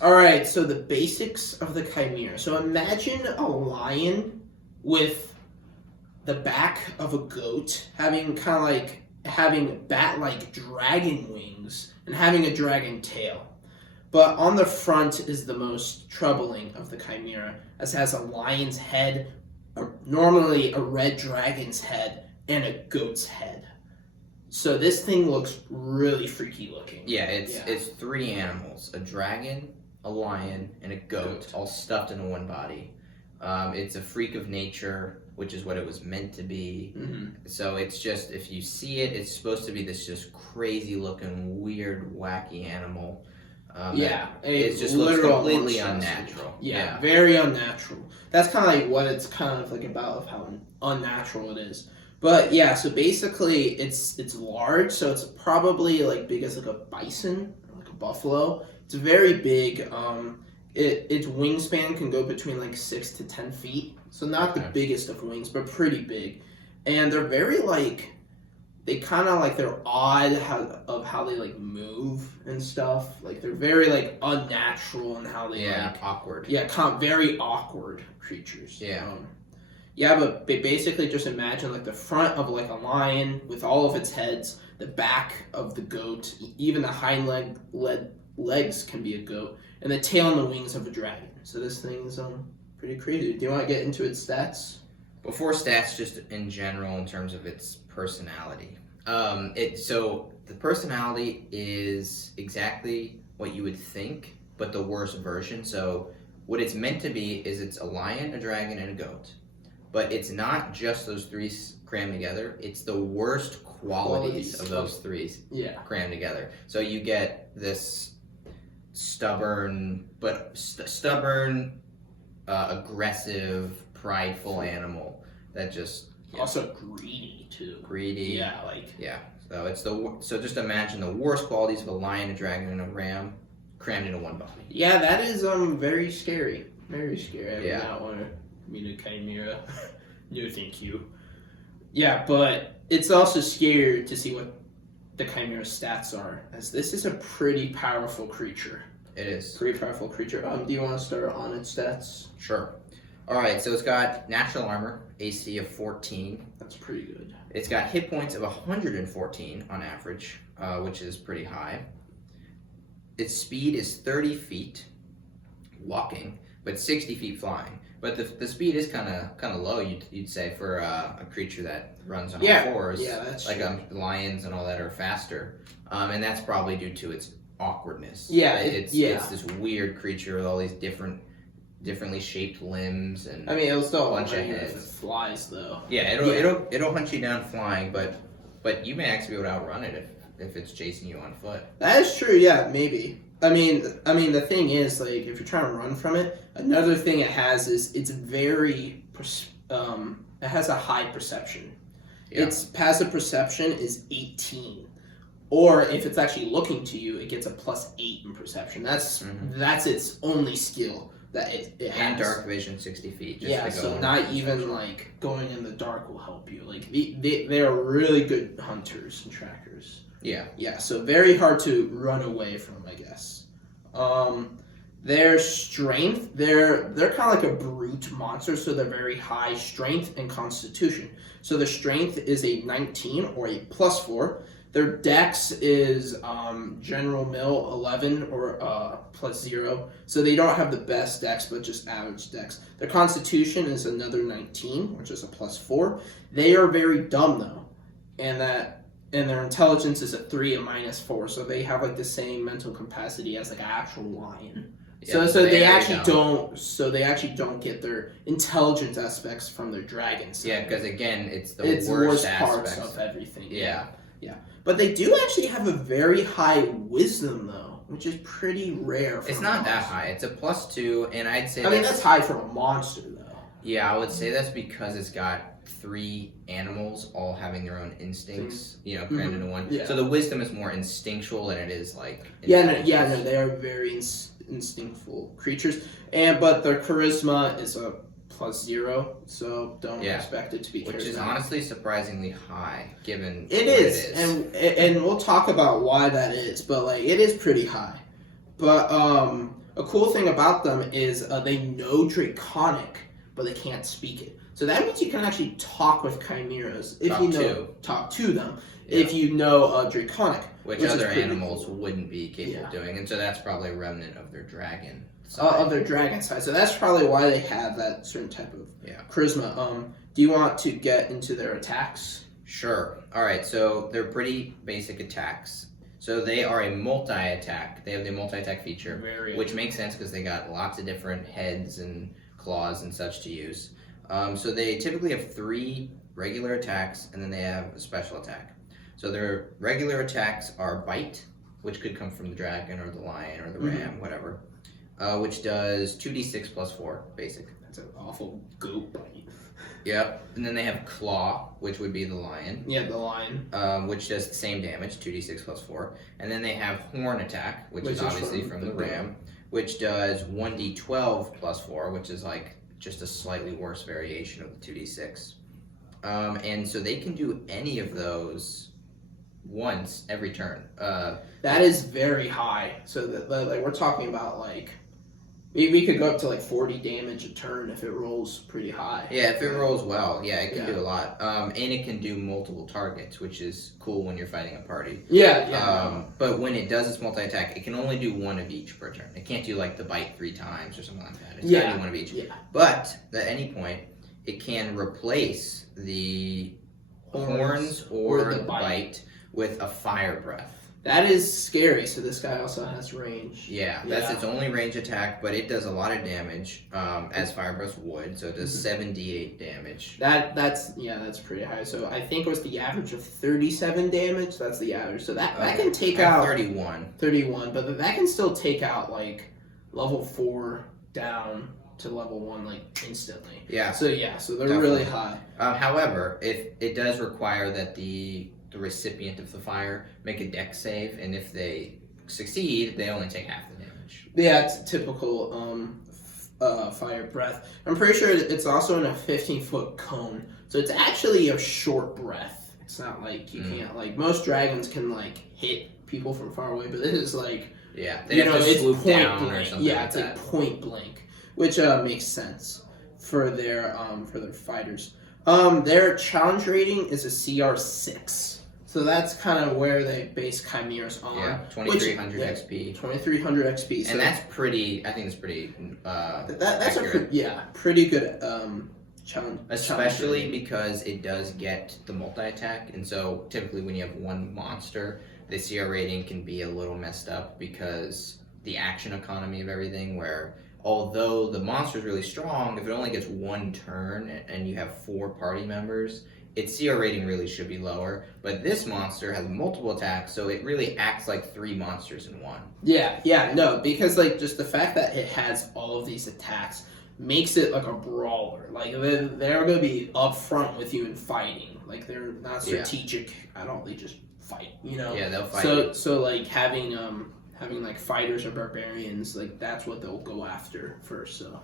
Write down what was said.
Alright, so the basics of the Chimera. So imagine a lion with the back of a goat, having having bat-like dragon wings and having a dragon tail. But on the front is the most troubling of the Chimera, as it has a lion's head, normally a red dragon's head, and a goat's head. So this thing looks really freaky looking. Yeah, it's three animals: a dragon, a lion, and a goat, all stuffed into one body. It's a freak of nature, which is what it was meant to be. Mm-hmm. So it's just, if you see it, it's supposed to be this just crazy looking, weird, wacky animal. It just looks completely unnatural. Yeah, very unnatural. That's kind of like what it's kind of like about, of how unnatural it is. But yeah, so basically it's large, so it's probably like big as like a bison or like a buffalo. It's very big. Its wingspan can go between like 6 to 10 feet. So not the biggest of wings, but pretty big. And they're very they're odd how they like move and stuff. Like they're very like unnatural in how they awkward. Yeah, very awkward creatures. Yeah. But basically just imagine like the front of like a lion with all of its heads, the back of the goat, even the hind legs can be a goat, and the tail and the wings of a dragon. So this thing's pretty crazy. Do you want to get into its stats? Before stats, just in general, in terms of its personality. So the personality is exactly what you would think, but the worst version. So what it's meant to be is it's a lion, a dragon, and a goat. But it's not just those three crammed together. It's the worst qualities of those three crammed together. So you get this stubborn, aggressive, prideful animal that just also greedy too. Greedy. Yeah. So just imagine the worst qualities of a lion, a dragon, and a ram crammed into one body. Yeah, that is very scary. Very scary. I would not want to meet a Chimera. No, thank you. Yeah, but it's also scary to see what the Chimera's stats are, as this is a pretty powerful creature. It is. Pretty powerful creature. Do you want to start on its stats? Sure. Alright, so it's got natural armor, AC of 14. That's pretty good. It's got hit points of 114 on average, which is pretty high. Its speed is 30 feet walking, but 60 feet flying. But the speed is kind of low, you'd say, for a creature that runs on all fours. Yeah, that's like lions and all that are faster, and that's probably due to its awkwardness. Yeah, it's this weird creature with all these differently shaped limbs and it'll still a bunch of heads. If it flies though. Yeah, it'll hunt you down flying, but you may actually be able to outrun it if it's chasing you on foot. That is true. Yeah, maybe. I mean, the thing is, like, if you're trying to run from it, another thing it has is it's very, it has a high perception. Yeah. Its passive perception is 18. Or if it's actually looking to you, it gets a +8 in perception. That's its only skill that it has. And dark vision 60 feet. So not even, like, going in the dark will help you. Like, they are really good hunters and trackers. Yeah, so very hard to run away from, I guess. Their strength, they're kind of like a brute monster, so they're very high strength and constitution. So their strength is a 19 or a +4. Their dex is general mill 11 or +0. So they don't have the best dex, but just average dex. Their constitution is another 19, which is a +4. They are very dumb though, and their intelligence is a 3, a -4, so they have like the same mental capacity as like an actual lion. Yeah, so they actually don't get their intelligence aspects from their dragons. Yeah, because again, it's the worst aspects parts of everything. Yeah. But they do actually have a very high wisdom though, which is pretty rare. It's not that high. It's a +2, and I'd say that's high for a monster though. Yeah, I would say that's because it's got 3 animals all having their own instincts, crammed into one. Yeah. So the wisdom is more instinctual than it is like. They are very instinctful creatures, but their charisma is a +0, so don't expect it to be charismatic. Which is honestly surprisingly high, given it is. And we'll talk about why that is, but like it is pretty high. But a cool thing about them is they know Draconic, but they can't speak it. So that means you can actually talk with chimeras if talk to them if you know Draconic, which other animals wouldn't be capable of doing, and so that's probably a remnant of their dragon side. Of their dragon side. So that's probably why they have that certain type of charisma. Do you want to get into their attacks? Sure. All right. So they're pretty basic attacks. So they are a multi-attack. They have the multi-attack feature, which makes sense because they got lots of different heads and claws and such to use. So they typically have 3 regular attacks, and then they have a special attack. So their regular attacks are Bite, which could come from the dragon or the lion or the ram, whatever, which does 2d6 plus 4, basic. That's an awful goat bite. Yep. And then they have Claw, which would be the lion. Yeah, the lion. Which does the same damage, 2d6 plus 4. And then they have Horn Attack, which is obviously from the ram, which does 1d12 plus 4, which is like just a slightly worse variation of the 2d6. And so they can do any of those once every turn. That is very high. So that like we're talking about like we could go up to like 40 damage a turn if it rolls pretty high. Yeah, if it rolls well, it can do a lot. And it can do multiple targets, which is cool when you're fighting a party. But when it does its multi-attack, it can only do 1 of each per turn. It can't do like the Bite 3 times or something like that. It's gotta do 1 of each. But at any point, it can replace the horns or the bite with a Fire Breath. That is scary. So this guy also has range. Yeah, that's its only range attack, but it does a lot of damage, as Fire Breath would. So it does 7d8 damage. That's pretty high. So I think it was the average of 37 damage. That's the average. So that can take out 31. 31, but that can still take out like level 4 down to level 1 like instantly. Yeah. So they're definitely really high. However, if it does require that the recipient of the fire make a dex save, and if they succeed, they only take half the damage. Yeah, it's typical Fire Breath. I'm pretty sure it's also in a 15-foot cone, so it's actually a short breath. It's not like you can't like most dragons can like hit people from far away, but this is like they have to swoop down blank. or something. Yeah, it's like point blank, which makes sense for their fighters. Their challenge rating is a CR6. So that's kind of where they base chimeras on. Yeah, 2300 XP. 2300 XP. So and that's pretty. I think it's pretty. That's a pretty good challenge. Especially because it does get the multi-attack, and so typically when you have one monster, the CR rating can be a little messed up because the action economy of everything. Where although the monster is really strong, if it only gets 1 turn and you have 4 party members, its CR rating really should be lower, but this monster has multiple attacks, so it really acts like 3 monsters in one. Because like just the fact that it has all of these attacks makes it like a brawler. Like they're going to be up front with you in fighting. Like they're not strategic at all. They just fight. Yeah, they'll fight. So like having like fighters or barbarians, like that's what they'll go after first. So.